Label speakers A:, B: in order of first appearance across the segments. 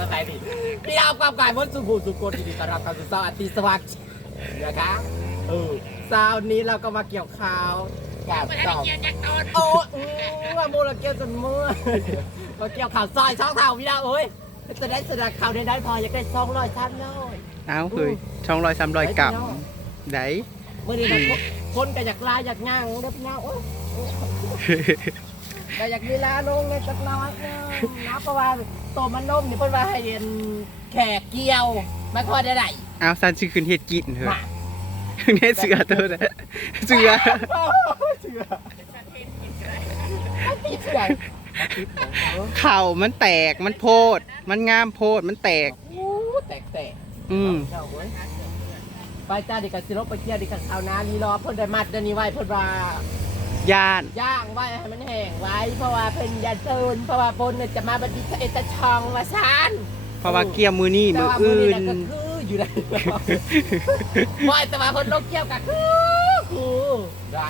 A: สบายดีพี่เอาความกายมดสุขุสุขนดีต้อนรับเข้าสู่เสาร์อาทิตย์สวัสดิ์นะคะเออเช้านี้เราก็มาเกี่ยวข้าวกับสองโอ้อืมว่ามูลเกี่ยวจนเมื่อยมาเกี่ยวข้าวซอยช่องเท่าพี่ดาวเอ้ยจะได้แสดงข่าวได้ได้พออยากได้สองร้อยชั้นน้อย
B: เอาเฮ้ยช่องรอยซ้ำรอยกลับไหน
A: เมื่อนี้มันคนก็อยากลายอยากย่างเรียบเงาโอ้ ยก็อยากลีลาลงเลยจักหน้อยเนาะนะเพราะว่าโตมันนมนี่เพิ่นว่าให้เรียนแขกเกี่ยวไม่ค่อยได้ไหน
B: เอาซันชื่อคืนเฮ็ดกินเฮ้ย
A: มา
B: เนี่ยเสือตัวนะเสือ
A: เชื่อติดเชื่อติดของเขา
B: เข่ามันแตกมันโพด มันงามโพดมันแตก
A: อู้แตกแตก
B: อืม
A: เจ้าเว้ยไปจ้าดิกันสิลบไปเที่ยวดิกันข้าวนานี่รอเพิ่นได้มัดเดี๋ยวนี้ไว้เพิ่นว่า
B: ย่าน
A: ย่างไว้ให้มันแห้งไว้ เพราะว่าเพิ่นอยาเตินเพราะว่าเพิ่นเนี่ยจะมาบัดนี้เอตะชองมาซาน
B: เพราะว่าเกี่ยวมือนี่
A: แต่
B: มือ
A: ว่ามื้อ
B: อื่
A: นี้
B: น
A: น่ะก็คืออยู่ได้ว่าแต่ว่าเพิ่นลงเกี่ยวก็คือคือไร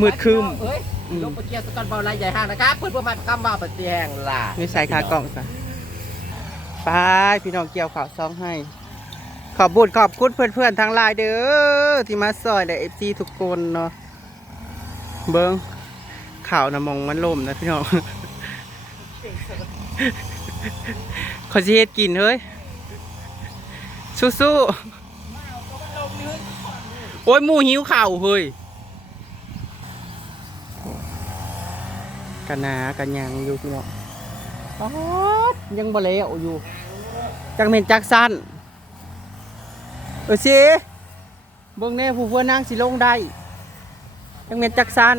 B: มืดครึม
A: เอ้ย
B: อืม
A: ลงไปเกี่ยวสกอนบอลลายใหญ่ห้างนะครับเพื่อนประมาณคำว่าปฏิแหงล่ะ
B: ไม่ใส่คากล่องซะไปพี่น้องเกี่ยวข่าวซองให้ขอบบุญขอบคุณเพื่อนๆทั้งหลายเด้อที่มาซอยได้เอฟซีทุกคนเนาะ เบิ้งข่าวนะมองมันล่มนะพี่น้องขาจะเฮ็ดกินเฮ้ย สู้ๆ โอ้ยหมูหิวข่าวเฮ้ยกันนากันยังอยู่พี่น้องยังบ่แล้วอยู่จังเม็นจักสั้นเออสิเบิ่งแน่ผู้เพื่อนนางสิลงได้ จังเม็นจักสั้น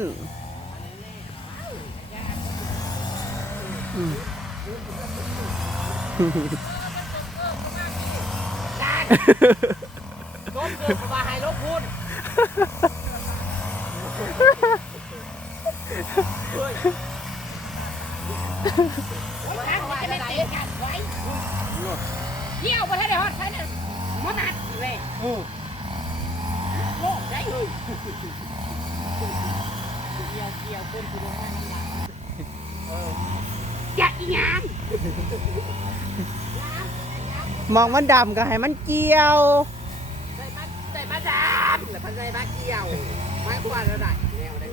B: อืม
A: ล้มเกิดมาให้ล้มพูดเกี่ยวมาให้ได้ฮอดใช่เนี่ยมันหัดเลยโลกได้ เลยเกี่ยวเกี่ยวเป็นผู้ดำเนินงานอย่าอีหยัง
B: มองมันดำก็ให้มันเกี่ยว
A: ใส่มาใส่มาดามแล้วพันใส่มาเกี่ยวม้กวาดระดับแนวได้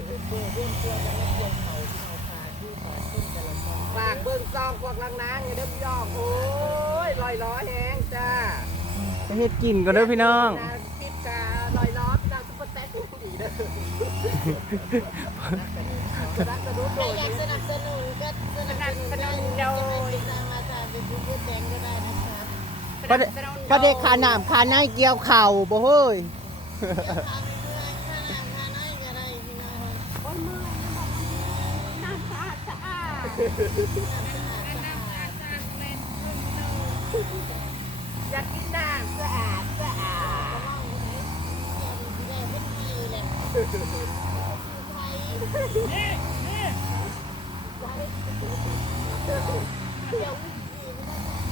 A: ฝากเบิ้งซองพวกลังนางอย่าเด้อยอกโอ้ยลอยล้อแห้งจ้า
B: ไปเฮ็ดกินก็เด้อพี่น้อง
A: ปิดกาลอยล้อพี่ดาวซุปเปอร์แท็กดีเด้อรักกระดูกโด
C: ใคร
A: ด
C: อยากสนับสนุนก็สนับสนุนได้จะสามารถเป็นผู้พูดแทนก็ได้นะคะ
B: ก็ได้ก็ได้ขาหนามขาในเกี่ยวเข่าบ่เฮ้ย
C: ทำเพื่อค่าน้ำค่าน้อยก็ได้พี่น้องโอ้ยมือน้ำสะอาดสะอาด
A: อยากกินน้ำสะอาดสะอา ด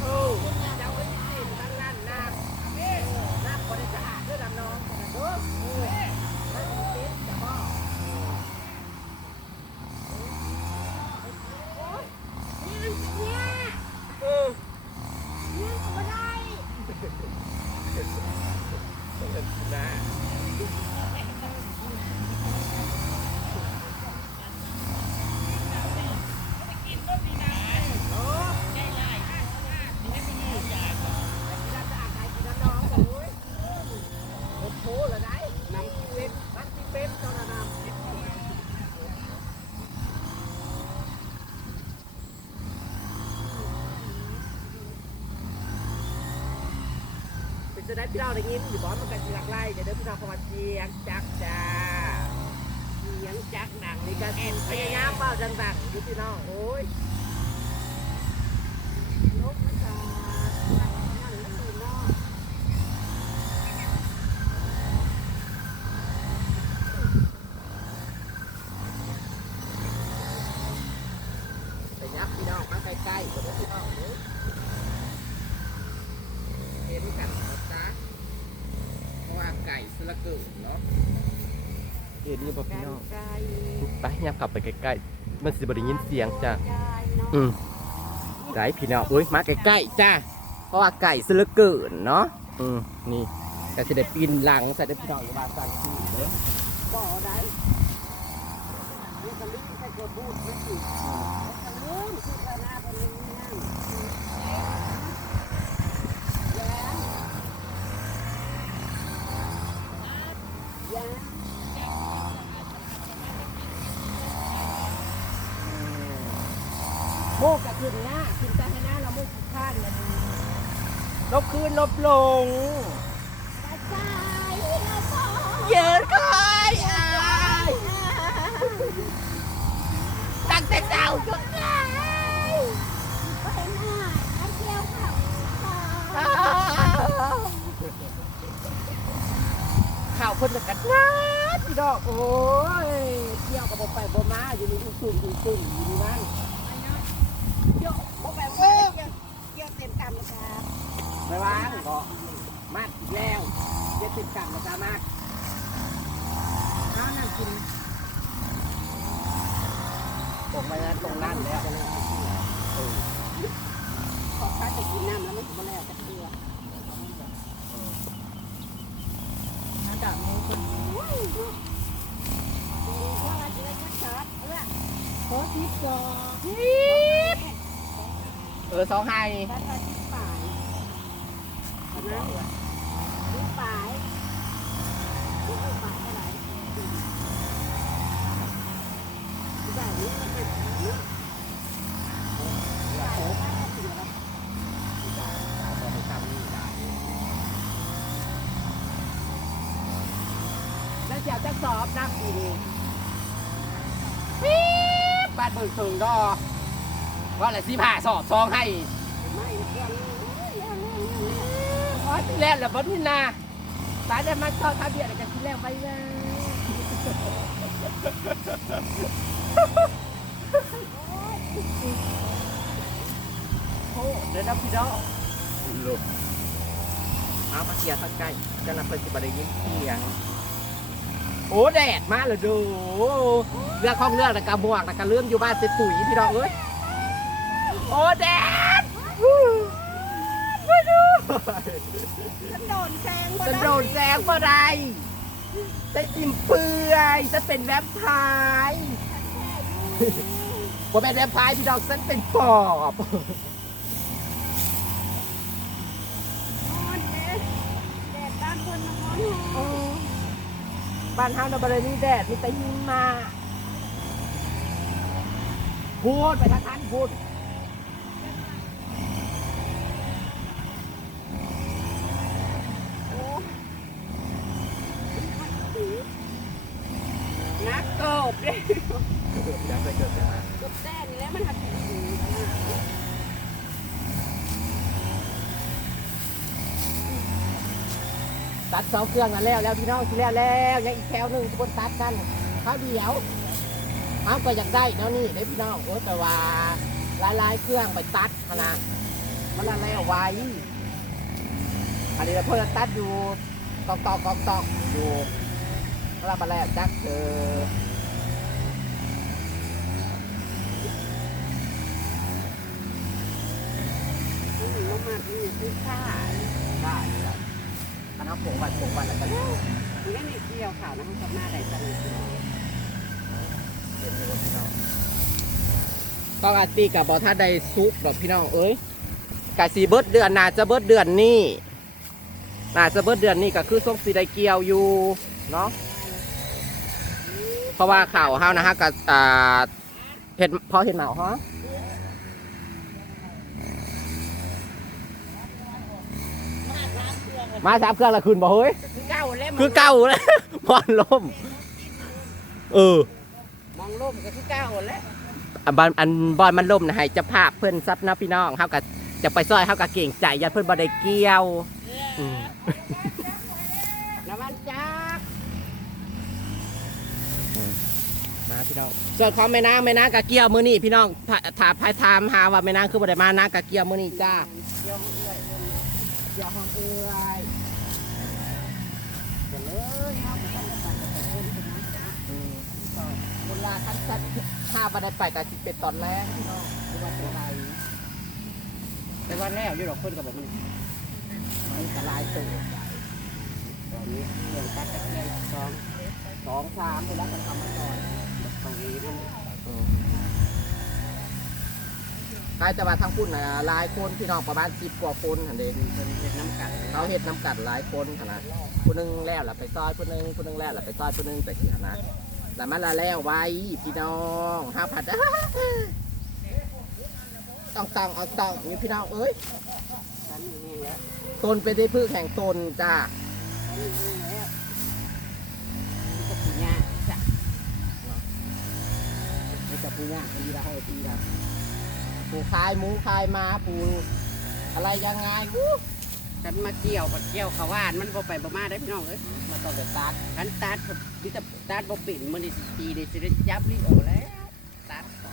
A: โอ้เจ้าไว้สิตั้งนั่นน้ำน้ำบริสะอาดด้วยลำน้องเด้อนั่นเป็นจะบอก เออโอ้โหละได้น้ำที่เล็ดน้ำที่เป็นเจ้าหน้าน้ำเป็น จะได้พี่เราได้ยินอยู่บ่มันกันสิหลักไล่เดี๋ยวเด้อพี่เราประมาเสียงจักจ้าเสียงจักดังนี่ก็พยายามเบาดังๆอยู่พี่น้องโอ้ยนกมันจะนั่นนั่นนี่เนาะ ไปยับพี่น้องมาใกล้ๆกับพี่น้องเด้อเห็นกันนะจ๊ะเพราะว่าไก่สละเกิดเนาะ
B: เห็นอยู่บ่พี่น้อง
A: ไก่
D: ไปยับ ขับไปใกล้ๆ มันสิบได้ยินเสียงจ้ะ
A: ไก่เนาะ
B: อืม
A: ยไก่พี่น้องอุ้ยมาใกล้ๆจ้าเพราะว่าไก่ซื้อเหลือเกินเนาะ อืมนี่แต่จะได้ปีนหลังใส่ได้พี่น้องอย่ามาสั่งที่เด้อ
D: บ่อได้นี่ก็ลืมใส่กระบูดไม่ถูกก็ลืมคือข้างหน้าเป็นลืมนั่นแย้ม
A: โมกกับขึ้นหน้าขึ้นตาให้หน้าเราโมกขึ้นข้างนะลบคืนลบลง
C: กระจายกระจาย
A: เยอะคอยอายตั้งแต่เช้าจน
C: ไปหน้าไอ้เกี่ยวขับ
A: ข่าวคนละกันว้าพี่ดอกโอ้ยเที่ยวกับผมไปบ่มาอยู่นี่ตุ่มตุ่มตุ่มอยู่นี่นั่น
D: โยกพวกแบบเอ้ยเกี่ยวเกี่ยวเต็มกรรมนะครับ
A: ไม่ว่างบอกมาอีกแล้วเจ็ดสิบกรัมนะจ๊ะมาก
D: น้ำน้ำกิน
A: ตรงไปนั้นตรงนั้นแล้วเออ
D: ขอข้าวจะกินน้ำแล้วมันจะมาแล้วจะเกลือน้ำดอกมือคน
C: ว่าจะได้ชัดเออ
D: ขอทิพย์ก่อน
A: เออสองไฮ
D: ถ้าถ้าทิพย์ป่ายเห็นไหมทิพย์ป่ายทิพย์ป่ายเท่าไหร่ทิพย์ป่ายนี่มันเป็นเนาะป่ายแล้วก็ถึงแล้ว
A: แล้วจะจะสอบนักอีกปี๊บบ้านเบิ่งถึงดอ ว่าอะไรสิผ่าสอบซองให้
D: ไม่เพื่อน
A: ขอที่แรกแหละบนนี่นาตายได้มาเข้าทะเบียนกันที่แรกไปเลยโอ้เดี๋ยวนะพี่น้องลุกเอามาเกียร์สักใกล้จะนำไปสิบได้ยินเสียงโอ้แดดมาเลยดูเรื่องของเรื่องนะกระบวกนะกระเลื่อมอยู่บ้านเสปุ๋ยพี่น้องเอ้ย โอ้แดดไม่ดู
D: ฉันโดนแซง
A: จะ
D: ได้
A: โดนแซงเมื่อไรจะจิ้มเปื่อยจะเป็นแวมพร์ผมเป็นแวมพร์พี่น้องฉันเป็นปอบ
D: แดดบ้านคนนอน
A: เออบ้านเฮาในบริเวณแดดมีแต่หิมะพูดไปทางท่านพูด
D: นักกบเลย
A: อยากไปเกิดเป็นมา
D: กบแต้นี่แล้วมันหักถึง
A: ตัดสองเครื่องนั่นแล้วแล้วพี่น้องที่แล้วแล้วยังอีกแถวหนึ่งทุกคนตัดกันเขาเดียวเอาก็อยากได้เนาะนี่ได้พี่น้องโอ้แต่ว่าละลายเครื่องไปตัดขนาดมันละลายเอาไว้อันนี้เราเพิ่งตัดอยู่ตอกตอกตอกตอกอยู่แล้วมาแล้วจักเธอ
D: น้ำมันนี่คือข้า
A: ได้ ครับคณะผงวันผงวันแล้วก็เล่น
D: มันไม่เกี่ยวข่าวนะเขาทำหน้าใดจัง
A: ปกติกับบอท่าใดซุกดอกพี่น้องเอ้ยกะสีเบิดเดือนน่าจะเบิดเดือนนี้น่าจะเบิดเดือนนี้ก็คือส้มสีไดเกียวอยู่เนาะเพราะว่าข่าวเฮานะฮะกับเห็ดพอเห็ดเหมาฮะ มาสามเครื่องละคืนบ่เฮ้ย
D: คือเก้าเล่ม
A: คือเก่าแล้วบอลล่ม เออ
D: มองล่มก็คือเก้าแล้ว
A: อันบอลอันบอลมันล่มนะให้เจะภาพเพื่อนซับนะพี่น้องเฮากับจะไปซอยเฮากับเก่งใจยัดเพื่อนบ่ได้เกี่ยวอืม
D: น้ำมันจัก
A: มาพี่น้องส่วนของแม่นางแม่นางกับเกี่ยวมื้อนี้พี่น้องถ้าถามพายถามหาว่าแม่นางคือบ่ได้มานางกับเกี่ยวมื้อนี้จ้า
D: เกี่ยวเอื้อย
A: เกี่ยวห้องเอื้อย
D: เดี๋ยวเลยครับต้องตัดแต่เพิ่มถึงน้ำจัก
A: อืมเว ลาคันสัตว์ถ้าบ่ไดไปก็สิเป็นตอนแรกพี่น้องคือว่าเป็นไร
D: แต่ว่าแล้วอยู่ดอกคนก็บอกมัน
A: มันกระลายตัว
D: ตอนนี้เรื่องตัดตะเกียงสอง
A: สองสามไปแล้วมันทำมาก่อน
D: ตรงนี้มัน
A: ใครจะมาทั้งพุ่นนะหลายคนพี่น้องประมาณสิบกว่าคนหันเด
D: เป็นเห็ดน้ำกัด
A: เขาเห็ดน้ำกัดหลายคนขนาดผู้หนึงแล้วล่ะไปซอยผู้หนึงผู้หนึงแล้วล่ะไปซอยผู้หนึงแต่กี่ขนาด แต่มันละแล้วไว้พี่น้องห้าพันต้องตังเอาตังนี่พี่น้องเอ้ย
D: ฉันนี่แหละ
A: ตนเป็นที่พึ่งแห่งตนจ้า
D: ก็ปีนี้จ้ะ
A: ไม่จะปูเนี่ยดีละให้ดีละปูคายหมูคายมาปูอะไรยังไง อู้
D: ฉันมาเกี่ยวมาเกี่ยวเขาว่านมันบ่ไปบ่มาได้พี่น้องเอ้ย
A: มาต้องไปตัด
D: ฉันตัดดิจะตัดบ่ปิ่นมันดิสิตีดิสิได้จับลิโอแล้วตัดต่อ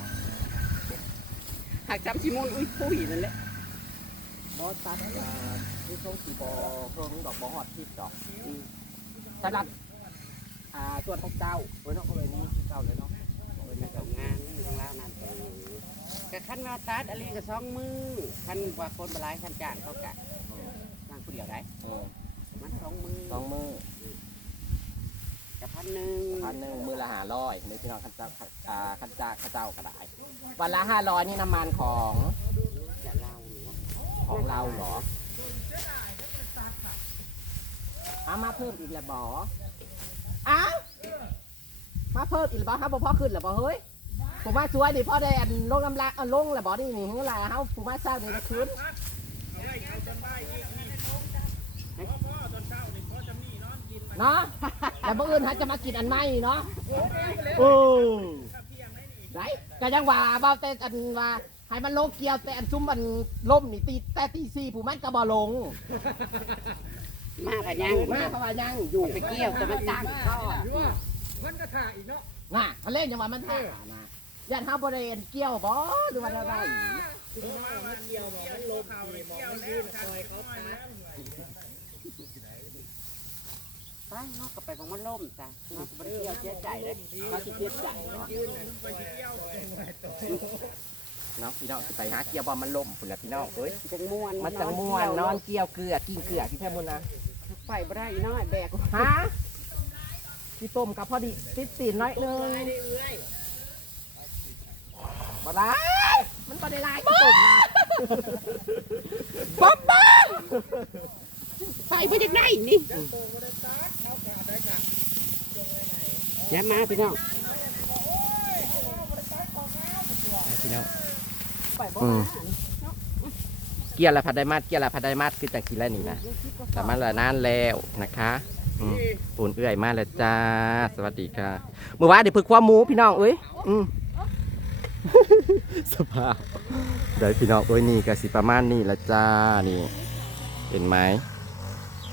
D: หากจำชิมุนอุ้ยปุ้ยนั่นแหละ
A: บอตัดอ่าที่ช่วงสีบอเพิ่งดอกบอหอดทิพดอกอืมสำหรับอ่าส่วนของเจ้าเอ้ยน้องเอ้ยนี่คือเจ้าเลยเนาะเอ้ย
D: ใน
A: นี่
D: สองงานนี่ของเรานั่นเองก็ขั้นมาตัดอะไรก็สองมือขั้นว่าคนมาหลายขั้นจ้างเขากะนั่งผู้เดียวได้
A: เออ
D: มันสองมือ
A: สองมือ
D: กับพันหนึ่ง
A: พันหนึ่งมือละห้าร้อยในพี่น้องขันเจ้าอ่าขันเจ้าขันเจ้าก็ได้วันละห้าร้อยนี่น้ำมันของ
D: จะเล่าหรือว่า
A: ของเราเหรอเอามาเพิ่มอีกแล้วบออ้าวมาเพิ่มอีกแล้วบอครับบ่พ่อขึ้นแล้วบอเฮ้ยผมมาช่วยดิพ่อได้อันลงน้ำลายอันลงแล้วบอนี่นี่เท่าไหร่เฮาผมมาเศร้านี่ก็คืน เนาะแต่เมื่ออื่นฮะจะมากินอันใหม่เนาะโอ้ไรก็ยังว่าเบาแต่อันว่าให้มันลงเกี่ยวแต่อันซุ้มมันล่มนี่ตีแต่ตีสี่ผู้มันก็บ่ลง
D: มากอะยัง
A: มาเพราะว่ายังอยู่
D: ไปเกี่ยวแต่มันจ้างก่อน
A: น่ะมันเล่นยังว่ามันท่านะยันห้าบริเวณเกี่ยวบ่หรือว่าอะไร
D: ไปเนาะก็ไปของมันล่มจ้ะเนาะมันเกี่ยวเสียใจเลย
A: มาสิเกียดใจเนาะเนาะพี่น้องสิไปหาเกี่ยวบ่มันล่มพุ่นแหละพี่น้องเอ้ย
D: จังม่วน
A: มันจังม่วนนอนเกี่ยวเกลือกินเกลือที่แท้มุนนะ
D: ไปบ่ได้อีน้อยแบก
A: ฮะพี่ต้มกับพอดีติดตีนน้อยหนึงบ่ได้มันบ่ได้ลายพี่ต้มนะบ๊อบบ๊อบ
D: ไปบ่ได้ได้นี่อ ย่ามาพี่น้อง
A: พี่น้อง
D: ไปบ่
A: อืม
D: มา
A: เกี่ยวละพัดไดมาดเกี่ยวละพัดไดมาดคือจังสีแล้วนี่นะแต่มันละนานแล้วนะคะอืมปุ่นเอื่อยมาแล้วจ้า สวัสดีค่ะเมื่อวานเดี๋ยวพึกความหมูพี่น้องเอ้ยอืมสภาพเดี๋ยวพี่น้องเอ้ยนี่กสิประมาณนี้ละจ้านี่ เห็นไหม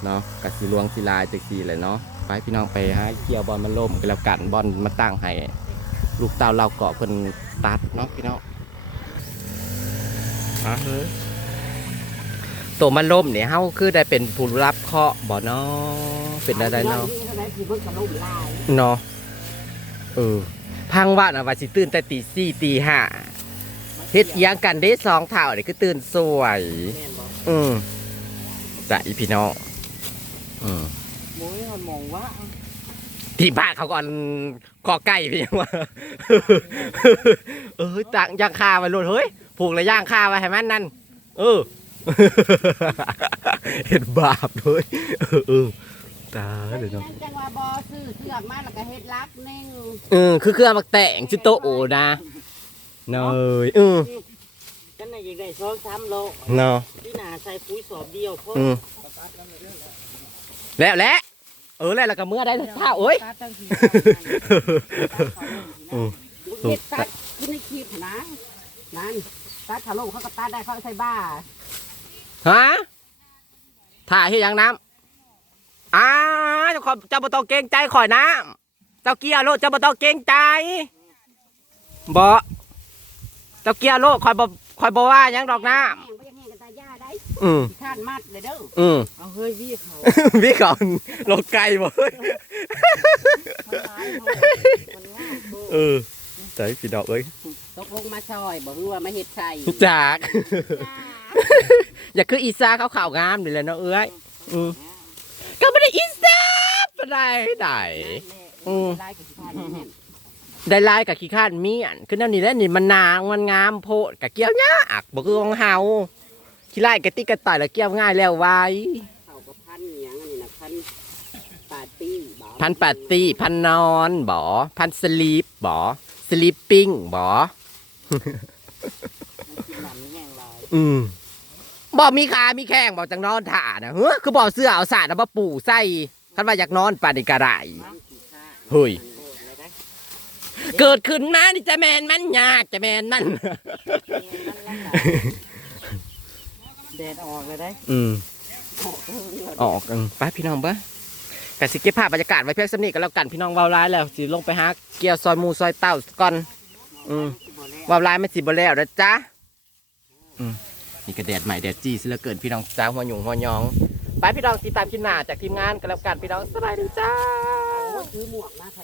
A: เนาะกสิลวงศิลายจักสีเลยเนาะ ไปพี่น้องไปหาเกี่ยวบอลมาล่มกันแล้วกันบอลมาตั้งให้ลูกเต้าเราเกาะเพิ่นตัดเนาะพี่น้องอะเฮ้ยตัวมันล่มเนี่ยเฮาคือได้เป็นผู้รับเคราะห์บ่เนาะเป็นได้ได้เนาะ
D: อะไรคือมันก็ล่มลาย
A: เนาะเออพังว่าน่ะว่าสิตื่นแต่ตีสี่ตีห้าเฮ็ดเอียงกันได้สองเท่านี่คือตื่นสวย
D: แม่นบ่
A: อืมจ้ะอีพี่น้องอืม
D: โอ้ยมันมองว่า
A: ที่บ้านเขาก่อนกอไก่พี่ว่าเออจังย่างคาไว้โลดเฮ้ยผูกแล้วย่างคาไว้ให้มันนั่นเออเห็นบาปเลยเออเออตายเลยเนาะ
D: จังว่าบ่ซื้อเสื้อมาแล้วก็เฮ็ดลักนิ่ง
A: เออคือเครื่องมักแต่งชิโตโอนะเนยเออ
D: กันน่ะอยากได้สองสามโล
A: เนาะ
D: ที่หน้าใส่ปุ๋ยสอบเดียวพอ
A: อืมแล้วแหละเออแล้วแล้วก็เมื่อได้ท่าโอ้ย
D: ตาตั้งที
A: อืม
D: เฮ็ดตัดกินในคลิปนะนั่นตัดถล่มเขาก็ตัดได้เขาใส่บ้า
A: ฮะถ่ายให้ยังน้ำอ้าเจ้าขอเจ้าบ่ต้องเกรงใจข่อยน้ำเจ้าเกียร์โลดเจ้าบ่ต้องเกรงใจบ่เจ้าเกียร์โลดข่อยบ่ข่อยบ่ว่าหยังดอกน้
D: แอื
A: ม
D: ขี้ข้านมัดเลยเด้อ
A: อืม
D: เอาเฮ้ยวี่เขา
A: พี่ก่อนโลกไก่บ่เฮ้ย
D: มันร้ายเขามันว่าโบ
A: เออใจพี่ดอกเอ้ย
D: ตกลงมาซอยบอกว่ามาเฮ็ดใส่
A: จาก
D: จ้า
A: อย่าคืออีซาเขาข่าวงามนี่แหละเนาะเอ้ยอืมก็ไม่ได้อีซาปะได้ได้ อืมได้ลายกับขี้ข้านเมียนคือนั่นนี่แหละนี่มันนางมันงามโพดกับเกี้ยวยากบ่คือของเฮา ขี้ไล่กะติกกระต่ายแล้วเกี้ยวง่ายแล้วไว้
D: เขาก็พันอหย่างอันนี้นะพันปาดปี้บ่
A: พันปาร์ตี้พันนอนบ่พันสลีปบ่สลีปปิ้งบ่
D: มันกินหนังแย่งลาย
A: อืมบ่มีขามีแข้งบ่จังนอนถ่านะเฮ้อคือบ่เสื้อเอาสาดเอามาปูใส่คันว่าอยากนอนปานนี้ก็ได้
D: มันขี้ข้า
A: เฮ้ย
D: มันโหดเลยได้
A: เกิดขึ้นมานี่จะแมนมันยากจะแมนมัน
D: แดดออกเลยได้
A: อืม
D: ออกเพิ่งเลย
A: ออกอืมไปพี่น้องเบ้กะสิเก็บภาพบรรยากาศไว้เพียงสำนีกันแล้วกันพี่น้องเวาวร้ายแล้วสิลงไปหาเกี่ยวซอยหมูซอยเต้าก่อนอืมเวาวร้ายไม่สิบ่แล้วนะจ๊ะอืมนี่ก็แดดใหม่แดดจีสิเหลือเกินพี่น้องจ้าหัวหยุ่งหัวหยอง ไปพี่น้องติดตามคลิปหน้าจากทีมงานกันแล้วกันพี่น้องสบายดีจ้า
D: โอ้ยถือหมวกมาถัด